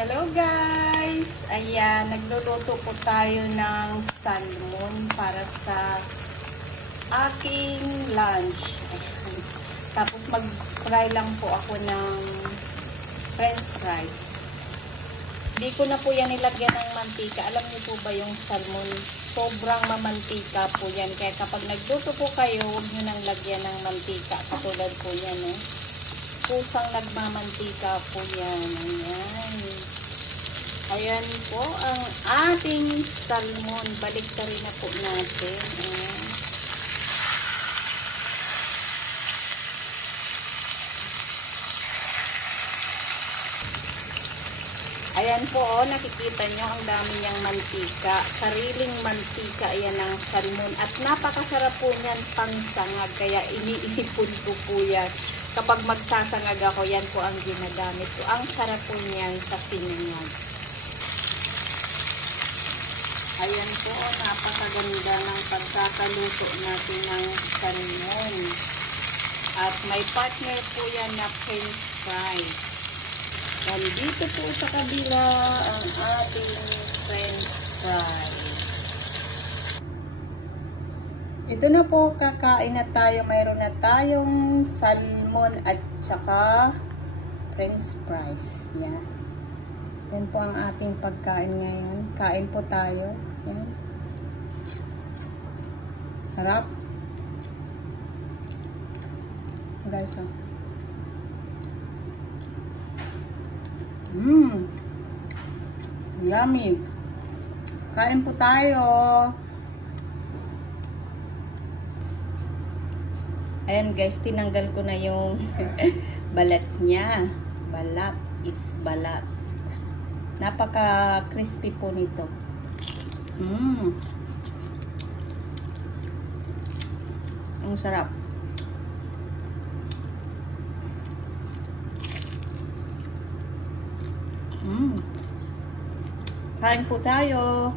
Hello guys! Ayan, nagluluto po tayo ng salmon para sa aking lunch. Tapos mag-fry lang po ako ng french fries. Hindi ko na po yan nilagyan ng mantika. Alam niyo po ba yung salmon? Sobrang mamantika po yan. Kaya kapag nagluto po kayo, huwag nyo nang lagyan ng mantika. Katulad po yan Pusang nagmamantika po yan. Ayan. Ayan po ang ating salmon. Baliktarin na po natin. Ayan po, nakikita nyo ang dami niyang mantika. Sariling mantika, ayan ang salmon. At napakasarap po niyan pangsangag. Kaya iniipon ko po yan. Kapag magsasangag ako, yan po ang ginagamit ko. Ang sarap po niyan sa sinangag. Ayan po, napakaganda ng pagkakaluto natin ng salmon. At may partner po yan na french fries. Nandito po sa kabila ang ating french fries. Ito na po, kakain na tayo. Mayroon na tayong salmon at saka french fries. Yan. Yan po ang ating pagkain ngayon. Kain po tayo. Yan. Sarap. Guys, yummy. Kain po tayo. Ayan guys, tinanggal ko na yung balat niya. Balat is balat. Napaka crispy po nito. Ang sarap. Kain po tayo.